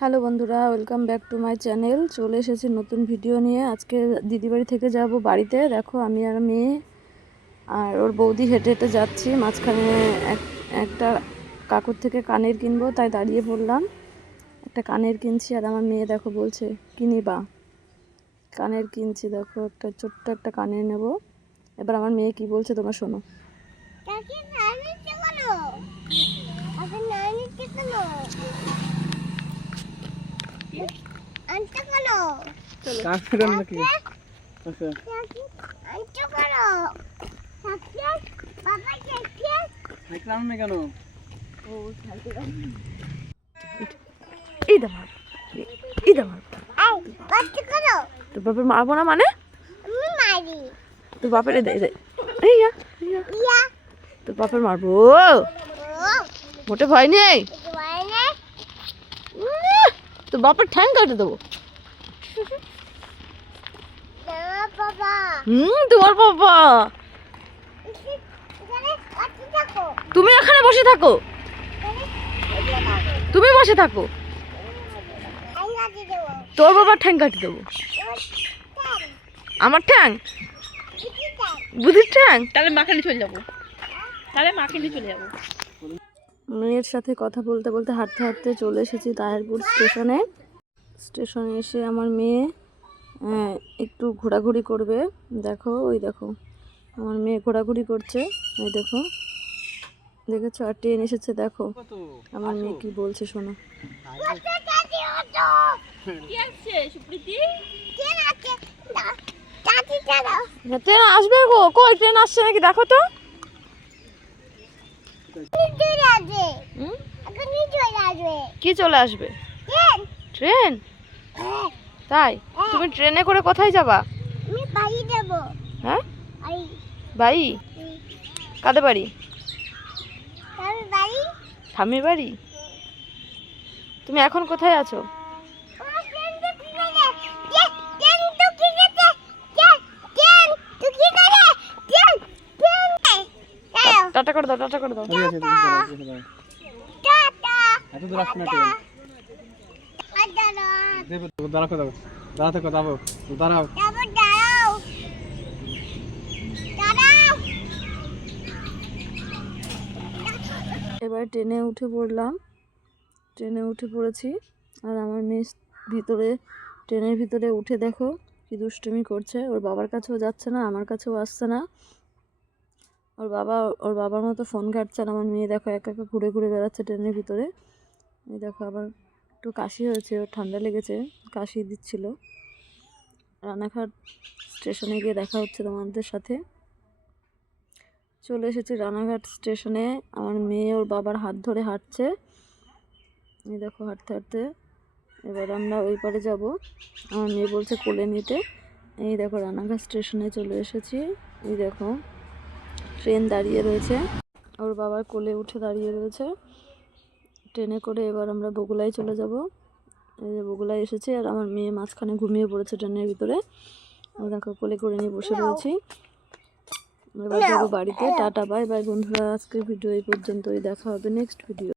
Hello বন্ধুরা, welcome back to my channel. চলে এসেছি নতুন ভিডিও নিয়ে। আজকে দিদিবাড়ি থেকে যাব বাড়িতে। দেখো, আমি আর মেয়ে আর ওর বৌদি হেঁটে হেঁটে যাচ্ছি। মাঝখানে এক, একটা কাকুর থেকে কানের কিনবো, তাই দাঁড়িয়ে পড়লাম। একটা কানের কিনছি আর আমার মেয়ে দেখো বলছে কিনিবা কানের কিনছি, দেখো, একটা ছোট্ট একটা কানের নেব। এবার আমার মেয়ে কি বলছে তোমার শোনো। বলো? আনতে নাকি? আচ্ছা। আনতে বলো কাকে বাবা কাকে সাইকেল আনবে কেন? এই দামার এই দামার আই বাচ্চা করো তোর বাপের মারবো না মানে? আমি মারি। তোর বাপের দে দে এই ইয়া, তোর বাপের মারবো। মোটে ভয় নেই? তোর বাপের ঠ্যাং কাটে দেবো। হুম, তোমার বাবা। তুমি এখানে বসে থাকো। তুমি বসে থাকো। তোর বাবার ঠ্যাং কাটে দেবো। আমার ঠ্যাং? বুধির ঠ্যাং? তাহলে মাকে চলে যাব। তাহলে মাকে চলে যাব। মেয়ের সাথে কথা বলতে বলতে হাঁটতে হাঁটতে চলে এসেছি তাহেরপুর স্টেশনে। স্টেশনে এসে আমার মেয়ে একটু ঘোরাঘুরি করবে। দেখো ওই দেখো আমার মেয়ে ঘোরাঘুরি করছে। ওই দেখো দেখেছ? আর ট্রেন এসেছে দেখো। আমার মেয়ে কি বলছে শোনো। দাও ট্রেন আসবে গো। কই ট্রেন আসছে নাকি? দেখো তো নিচে আসবে হুম? এখন নিচে আসবে কি চলে আসবে? ট্রেন। হ্যাঁ। তাই? তুমি ট্রেনে করে কোথায় যাবা? হ্যাঁ? বাড়ি। কাদের বাড়ি? আমি বাড়ি? তুমি এখন কোথায় আছো? টাটা করে দাও টাটা করে দাও। এত দূর আসবে না দাঁড়াও। দাঁড়াও। এবার ট্রেনে উঠে পড়লাম। ট্রেনে উঠে পড়েছি। আর আমার মেয়ে ভিতরে ট্রেনের ভিতরে উঠে দেখো কি দুষ্টুমি করছে। ওর বাবার কাছেও যাচ্ছে না আমার কাছেও আসছে না। ওর বাবা, ওর বাবার মতো ফোন ঘাটছে আর আমার মেয়ে দেখো একা একা ঘুরে ঘুরে বেড়াচ্ছে ট্রেনের ভিতরে। এই দেখো আবার একটু কাশি হয়েছে, ওর ঠান্ডা লেগেছে, কাশি দিচ্ছিল। রানাঘাট স্টেশনে গিয়ে দেখা হচ্ছে তোমাদের সাথে। চলে এসেছি রানাঘাট স্টেশনে আমার মেয়ে ওর বাবার হাত ধরে হাঁটছে। এই দেখো হাঁটতে হাঁটতে। এবার আমরা ওই পারে যাব। আমার মেয়ে বলছে কোলে নিতে। এই দেখো রানাঘাট স্টেশনে চলে এসেছি। এই দেখো ট্রেন দাঁড়িয়ে রয়েছে। ওর বাবার কোলে উঠে দাঁড়িয়ে রয়েছে। ট্রেনে করে এবার আমরা বগুলায় চলে যাব। এই যে বগুলায় এসেছি আর আমার মেয়ে মাঝখানে ঘুমিয়ে পড়েছে ট্রেনের ভিতরে। দেখো কোলে করে নিয়ে বসে রয়েছি। এবার যাব বাড়িতে। টাটা বাই বাই বন্ধুরা। আজকের ভিডিও এই পর্যন্তই। দেখা হবে নেক্সট ভিডিও